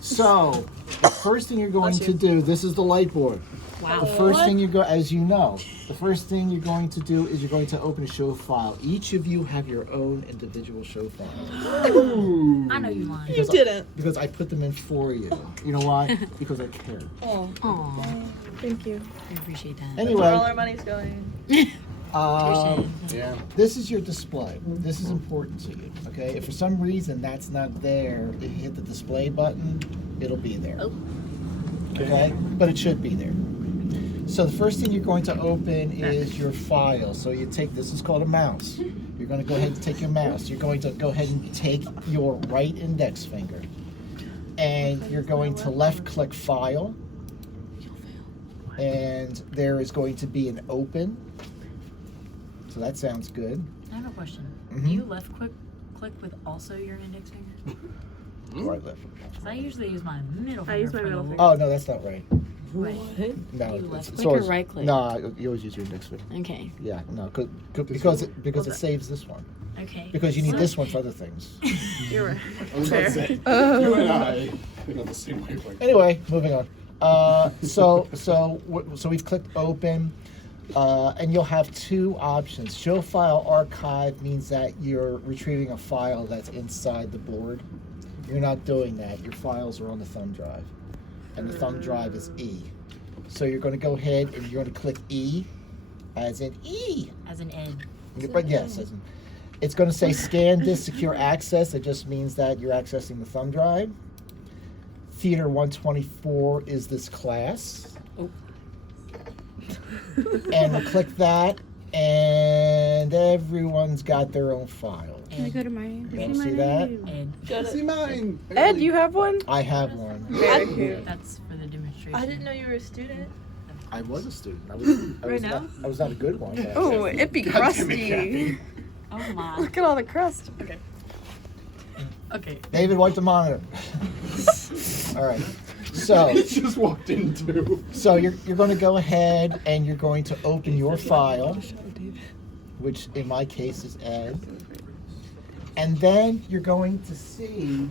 So, the first thing you're going to do, this is the light board. Wow. The first thing as you know, the first thing you're going to do is you're going to open a show file. Each of you have your own individual show file. I know you lying. You didn't. Because I put them in for you. You know why? Because I care. Aw, Thank you. I appreciate that. That's where all Anyway, our money's going. yeah. This is your display. This is important to you. Okay. If for some reason that's not there, if you hit the display button, it'll be there. Oh. Okay. But it should be there. So the first thing you're going to open is your file. So you take, this is called a mouse. You're going to go ahead and take your mouse. You're going to go ahead and take your right index finger. And you're going to left click file. And there is going to be an open. So that sounds good. I have a question. Mhm. Do you left click with also your index finger? Right, left. Because I usually use my middle finger. I use my for middle the- finger. Oh, no, that's not right. Wait. No, You left it's click always, or right click? No, you always use your index finger. Okay. Yeah, no, because it saves this one. Okay. Because you need So- this one for other things. You're right. I was about to say, you and I are on the same wavelength. Anyway, moving on. So we've clicked open, and you'll have two options. Show file archive means that you're retrieving a file that's inside the board. You're not doing that. Your files are on the thumb drive, and the thumb drive is E. So you're going to go ahead and you're going to click E, as in E. As an Ed. But yes, as in, it's going to say scan this secure access. It just means that you're accessing the thumb drive. Theater 124 is this class. Oh. And we'll click that, and everyone's got their own file. Can I go to mine? You want to see that? Ed. See mine. Ed, you have one? I have one. Very cute. That's for the demonstration. I didn't know you were a student. I was a student. I Right was now? I was not a good one. but- Oh, it'd be God damn it, crusty. Kathy. Oh my. Look at all the crust. Okay. Okay. David, wipe the monitor. All right. So. He just walked into. So you're going to go ahead and you're going to open your file, which in my case is Ed. And then you're going to see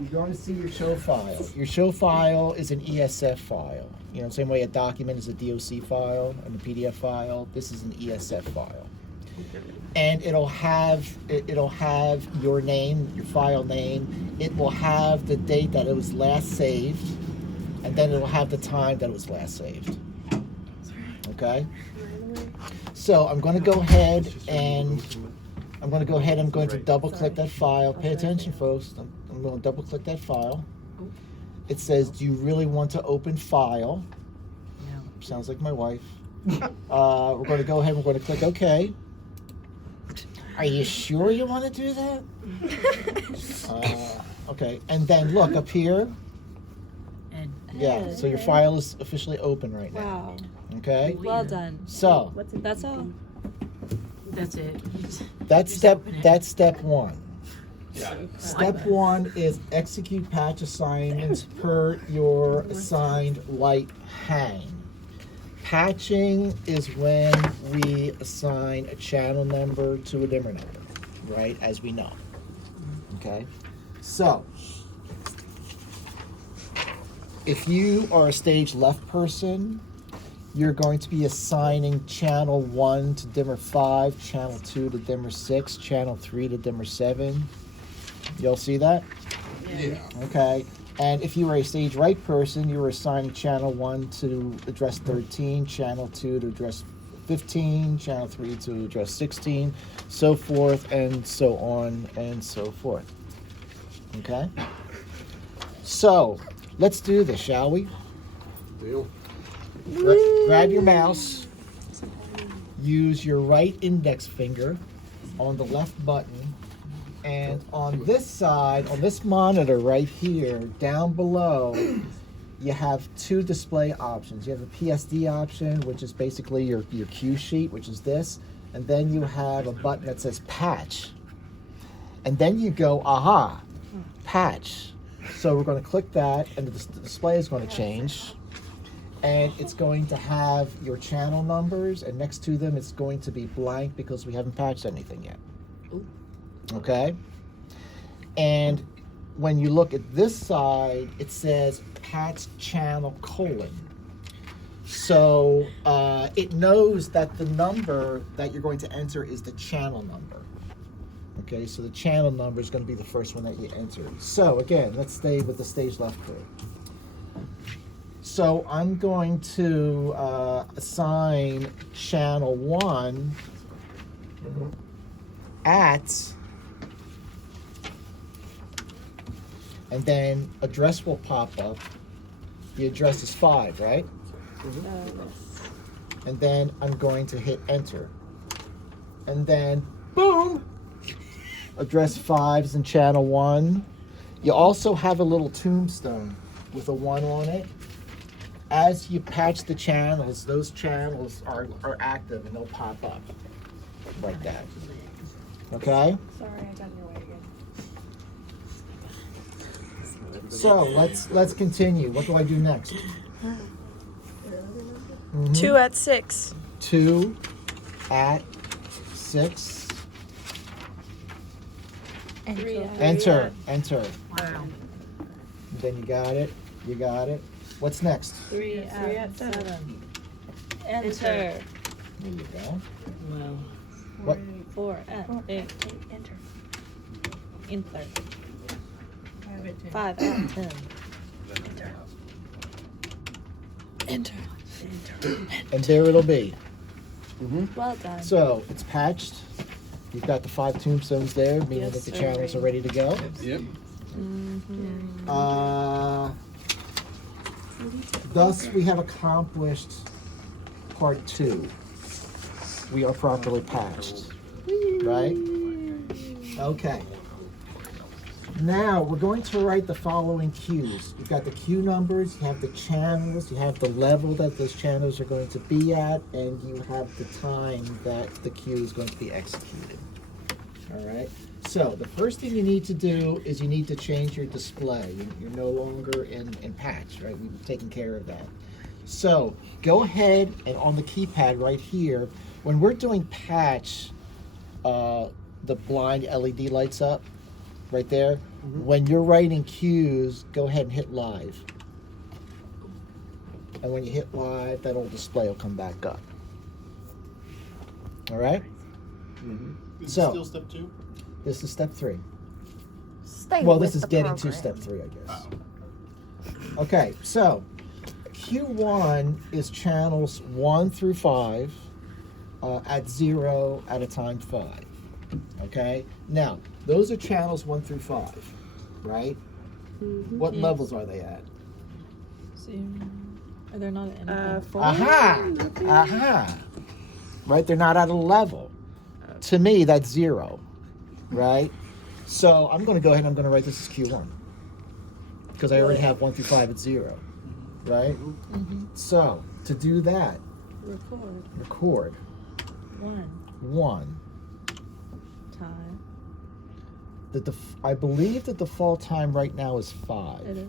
your show file. Your show file is an ESF file. You know, same way a document is a DOC file and a PDF file. This is an ESF file. And it'll have your name, your file name. It will have the date that it was last saved, and then it'll have the time that it was last saved. Okay. So I'm going to go ahead and I'm going to double click that file. Pay attention, folks. I'm going to double click that file. It says, "Do you really want to open file?" No. Sounds like my wife. We're going to go ahead and we're going to click OK. Are you sure you want to do that? Okay, and then look up here. Ed. Yeah, so your file is officially open right now. Wow. Okay, Well done. so That's all. That's it. that's step one. Yeah. Step one is execute patch assignments per your assigned light hang. Patching is when we assign a channel number to a dimmer number, right? As we know. Okay? So, if you are a stage left person, you're going to be assigning channel 1 to dimmer 5, channel 2 to dimmer 6, channel 3 to dimmer 7. You'll see that? Yeah. Okay. And if you were a stage right person, you were assigning channel 1 to address 13, channel 2 to address 15, channel 3 to address 16, so forth and so on and so forth. Okay? So, let's do this, shall we? Deal. Grab your mouse, use your right index finger on the left button, and on this side, on this monitor right here, down below, you have two display options. You have a PSD option, which is basically your cue sheet, which is this, and then you have a button that says patch. And then you go, aha, patch. So we're going to click that, and the display is going to change. And it's going to have your channel numbers, and next to them it's going to be blank because we haven't patched anything yet. Okay? And when you look at this side, it says patch channel colon. So it knows that the number that you're going to enter is the channel number. Okay, so the channel number is going to be the first one that you enter. So again, let's stay with the stage left crew. So I'm going to assign channel 1 at, and then address will pop up. The address is 5, right? And then I'm going to hit enter. And then, boom! Address 5 is in channel 1. You also have a little tombstone with a 1 on it. As you patch the channels, those channels are active and they'll pop up like that. Okay? Sorry, I got in your way again. So let's continue. What do I do next? 2 at 6. 2 at 6. Enter. Wow. Then you got it. You got it. What's next? 3 at 7. Enter. There you go. Wow. What? 4 at 8. Enter. Enter. 5 at 10. Enter. And there it'll be. Well done. So it's patched. You've got the 5 tombstones there, meaning Yes, that the sir. channels are ready to go. Yep. Thus, we have accomplished part 2. We are properly patched. Right? Okay. Now, we're going to write the following cues. You've got the cue numbers, you have the channels, you have the level that those channels are going to be at, and you have the time that the cue is going to be executed. All right? So, the first thing you need to do is you need to change your display. You're no longer in patch, right? We've taken care of that. So, go ahead and on the keypad right here, when we're doing patch, the blind LED lights up right there. When you're writing cues, go ahead and hit live. And when you hit live, that old display will come back up. All right? Is So- it still step 2? This is step 3. Stay Well, with this is the getting to program. step 3, I guess. Oh. Okay, so Q1 is channels 1 through 5 at 0 at a time 5. Okay? Now, those are channels 1 through 5, right? What Yes. levels are they at? Are there not any? 4. Aha! Aha! Right? They're not at a level. To me, that's 0, right? So I'm going to go ahead and I'm going to write this as Q1 because I already have 1 through 5 at 0, right? So to do that, record 1. Time. I believe the default time right now is 5. It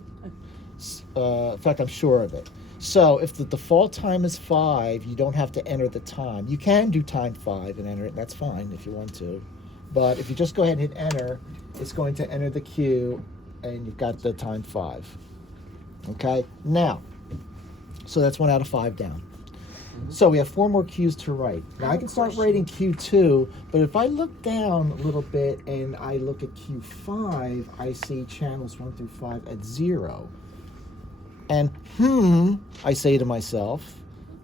is. In fact, I'm sure of it. So if the default time is 5, you don't have to enter the time. You can do time 5 and enter it. That's fine if you want to. But if you just go ahead and hit enter, it's going to enter the cue, and you've got the time 5. Okay? Now, so that's 1 out of 5 down. So we have 4 more cues to write. Now I can start writing Q2, but if I look down a little bit and I look at Q5, I see channels 1 through 5 at 0. And I say to myself,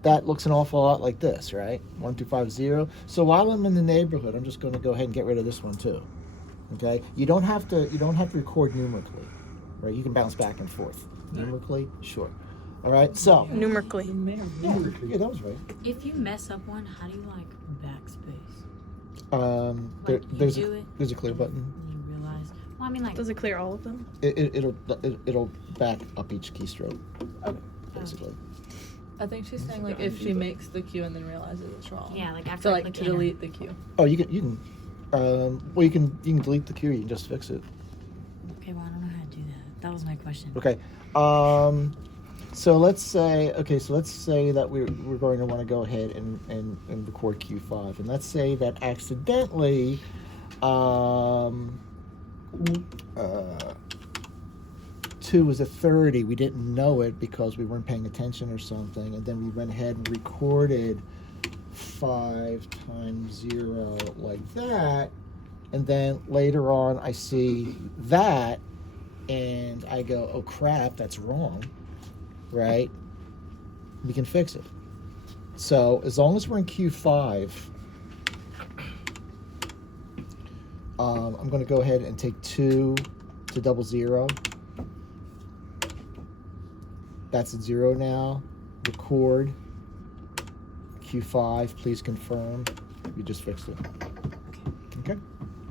that looks an awful lot like this, right? 1 through 5, 0. So while I'm in the neighborhood, I'm just going to go ahead and get rid of this one too. Okay? You don't have to record numerically, right? You can bounce back and forth. Numerically, sure. All right. So Numerically. yeah, that was right. If you mess up one, how do you like backspace? There, Like, you there's do a it, there's a clear and button. You realize. Well, I mean, like. Does it clear all of them? It'll back up each keystroke, Okay. basically. I think she's saying like if she makes the cue and then realizes it's wrong. Yeah, like after So I like click enter. delete the cue. Oh, you can well you can delete the queue. You can just fix it. Okay, well, I don't know how to do that. That was my question. Okay. So let's say that we're going to want to go ahead and record Q5, and let's say that accidentally Q2 was at 30. We didn't know it because we weren't paying attention or something, and then we went ahead and recorded 5 times 0 like that, and then later on I see that, and I go, oh crap, that's wrong, right? We can fix it. So as long as we're in Q5, I'm going to go ahead and take 2 to double 0. That's at 0 now. Record. Q5, please confirm. You just fixed it. Okay.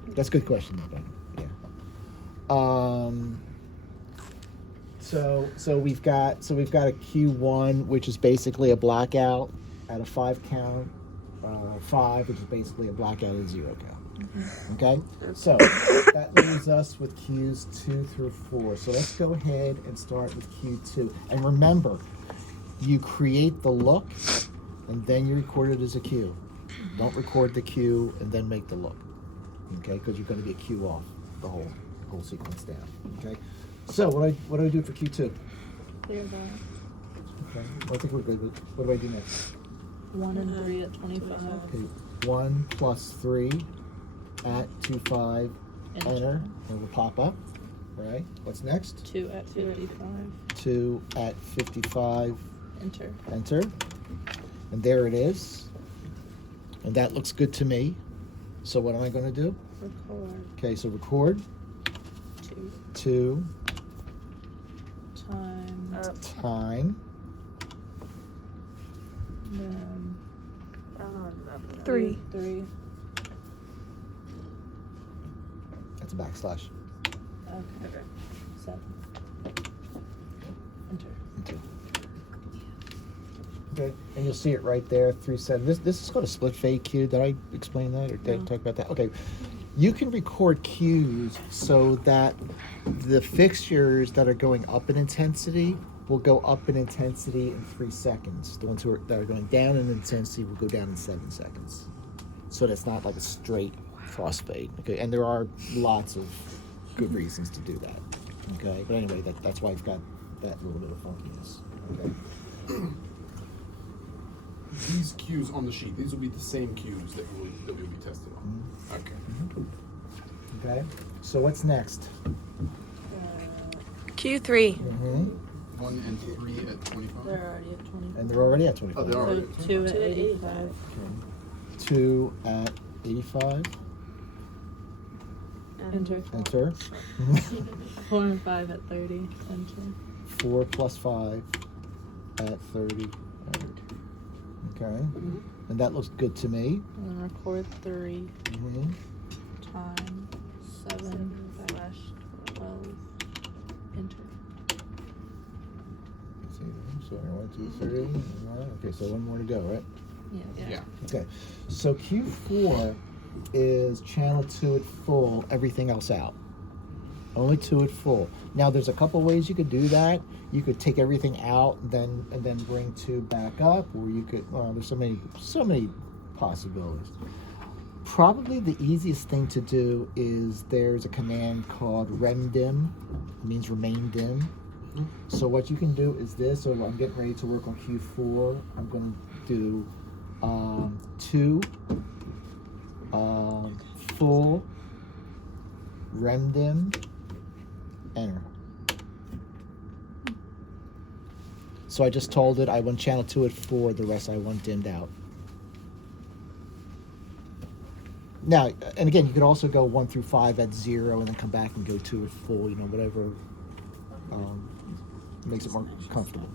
That's a good question, though. Yeah. So we've got a Q1, which is basically a blackout at a 5 count. 5, which is basically a blackout at a 0 count. Okay, so that leaves us with Qs 2 through 4. So let's go ahead and start with Q2. And remember, you create the look, and then you record it as a Q. Don't record the Q and then make the look. Okay, because you're going to get Q off the whole sequence down. Okay, so what do I do for Q2? Clear that. Okay, well, I think we're good. What do I do next? 1 and 3 at 25. Okay, 1 plus 3 at 25. Enter. It will pop up. Right. What's next? 2 at 55. 2 at 55. Enter. Enter. And there it is. And that looks good to me. So what am I going to do? Record. Okay, so record. 2. 2. Time. Then 3. 3. That's a backslash. Okay. 7. Enter. Enter. Okay, and you'll see it right there, 3 7. This is called a split fade cue. Did I explain that or did I talk about that? Okay, you can record cues so that the fixtures that are going up in intensity will go up in intensity in 3 seconds. The ones that are going down in intensity will go down in 7 seconds. So that's not like a straight crossfade. Okay, and there are lots of good reasons to do that. Okay, but anyway, that's why you've got that little bit of funkiness. Okay. These cues on the sheet, these will be the same cues that we'll be tested on. Okay. Okay. So what's next? Q3. 1 and 3 at 25. They're already at 25. And they're already at 25. Oh, they're already. So 2 at 85. Okay. 2 at 85. Enter. Enter. 4 and 5 at 30. Enter. 4 plus 5 at 30. Okay. And that looks good to me. And then record 3. Mm-hmm. Time 7/12. Enter. Let's see. So 1, 2, 3. Okay, so one more to go, right? Yeah. Okay. So Q4 is channel 2 at full, everything else out. Only 2 at full. Now there's a couple ways you could do that. You could take everything out and then bring 2 back up, or you could. There's so many possibilities. Probably the easiest thing to do is there's a command called remdim. It means remain dim. So what you can do is this. So I'm getting ready to work on Q4. I'm going to do 2 full remdim. Enter. So I just told it I want channel 2 at 4, the rest I want dimmed out. Now, and again, you could also go 1 through 5 at 0 and then come back and go 2 at full, whatever makes it more comfortable.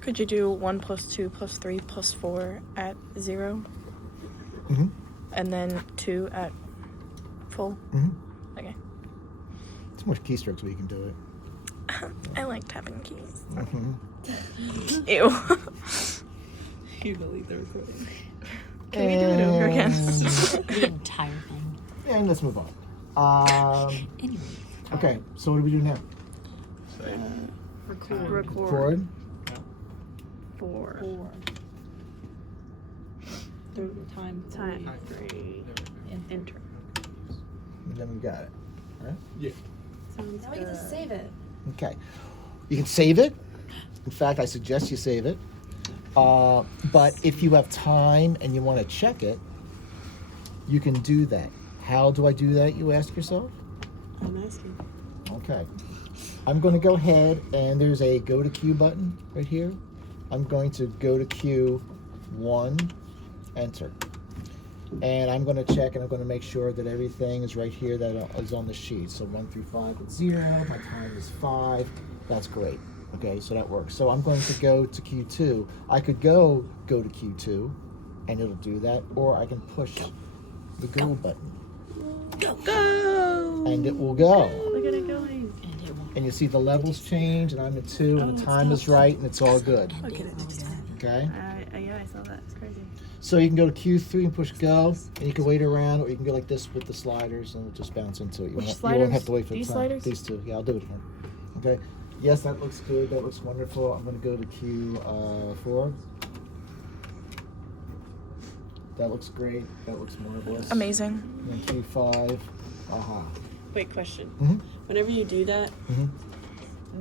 Could you do 1 plus 2 plus 3 plus 4 at 0? Mm-hmm. And then 2 at full? Mm-hmm. Okay. It's more keystrokes where you can do it. I like tapping keys. Mm-hmm. Ew. You delete the recording. Can we do it over again? The entire thing. And let's move on. Anyway. Okay, so what do we do now? Record. Forward. 4. 4. Time 3. Enter. And then we got it. Right? Yeah. Sounds Now we get to save it. Okay. You can save it. In fact, I suggest you save it. But if you have time and you want to check it, you can do that. How do I do that, you ask yourself? I'm asking. Okay. I'm going to go ahead and there's a go to queue button right here. I'm going to go to queue 1, enter. And I'm going to check and I'm going to make sure that everything is right here that is on the sheet. So 1 through 5 is 0. My time is 5. That's great. Okay, so that works. So I'm going to go to Q2. I could go to Q2 and it'll do that, or I can push the go button. Go! And it will go. Look at it going. And it won't. And you see the levels change and I'm at 2 and the time is right and it's all good. Look at it. Okay? Yeah, I saw that. It's crazy. So you can go to Q3 and push go, and you can wait around, or you can go like this with the sliders and it'll just bounce into it. You Which won't sliders? have to wait for These the time. sliders? These two. Yeah, I'll do it again. Okay. Yes, that looks good. That looks wonderful. I'm going to go to Q4. That looks great. That looks marvelous. Amazing. And then Q5. Aha. Wait, question. Mhm. Whenever you do that, Mhm.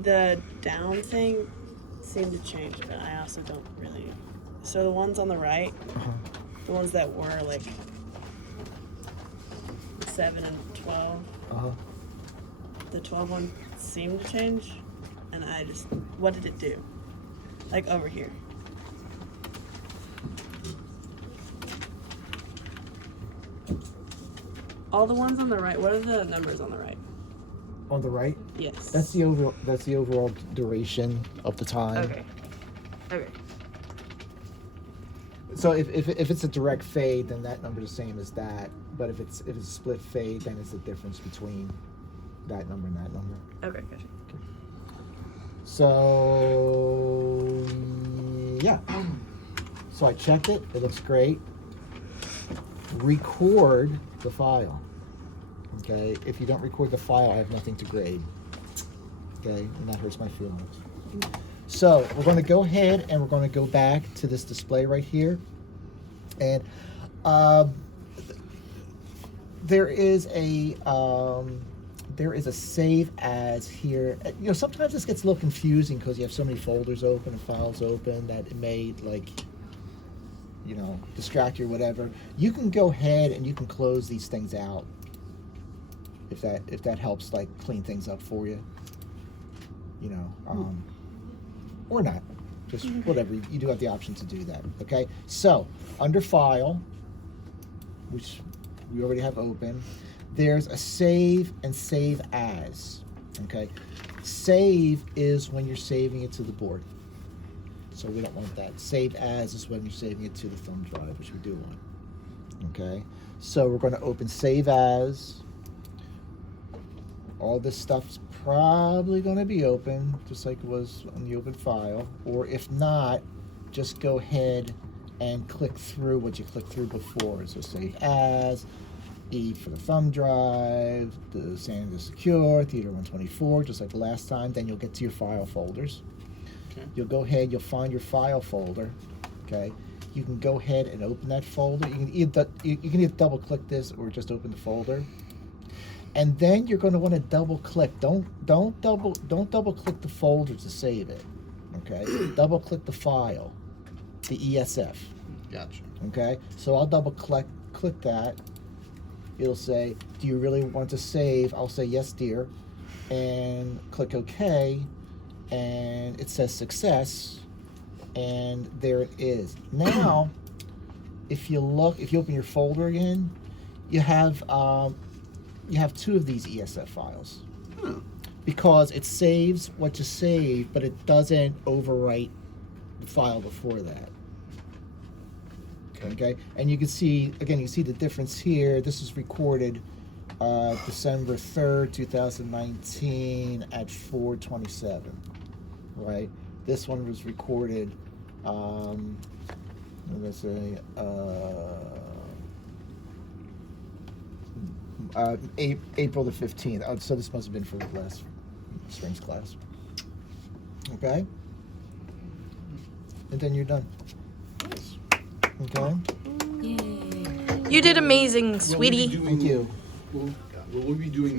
the down thing seemed to change, but I also don't really. So the ones on the right, Uh-huh. the ones that were like 7 and 12, Uh-huh. the 12 one seemed to change, and I just, what did it do? Like over here. All the ones on the right, what are the numbers on the right? On the right, Yes. that's the overall duration of the time. Okay. Okay. So if it's a direct fade, then that number is the same as that. But if it's a split fade, then it's the difference between that number and that number. Okay, gotcha. So yeah. So I checked it. It looks great. Record the file. Okay. If you don't record the file, I have nothing to grade. Okay, and that hurts my feelings. So we're going to go ahead and we're going to go back to this display right here, and there is a save as here. You know, sometimes this gets a little confusing because you have so many folders open and files open that it may distract you or whatever. You can go ahead and you can close these things out if that helps clean things up for you. Or not, just whatever. You do have the option to do that. Okay, so under File, which we already have open, there's a Save and Save As. Okay, Save is when you're saving it to the board, so we don't want that. Save As is when you're saving it to the thumb drive, which we do want. Okay, so we're going to open Save As. All this stuff's probably going to be open, just like it was on the open file. Or if not, just go ahead and click through what you clicked through before. So Save As, E for the thumb drive, the San Diego Secure, Theater 124, just like the last time. Then you'll get to your file folders. Okay. You'll go ahead, you'll find your file folder. Okay. You can go ahead and open that folder. You can either double click this or just open the folder. And then you're going to want to double click. Don't double click the folder to save it. Okay? Double click the file, the ESF. Gotcha. Okay? So I'll double click that. It'll say, "Do you really want to save?" I'll say, "Yes, dear." And click OK. And it says success. And there it is. Now, if you open your folder again, you have 2 of these ESF files. Because it saves what you save, but it doesn't overwrite the file before that. Okay? And you can see the difference here. This is recorded December 3rd, 2019 at 4:27, right? This one was recorded, let's say, April the 15th. So this must have been for last spring's class. Okay? And then you're done. Okay? Yay. You did amazing, Will we be sweetie. doing- Thank you. Will we be doing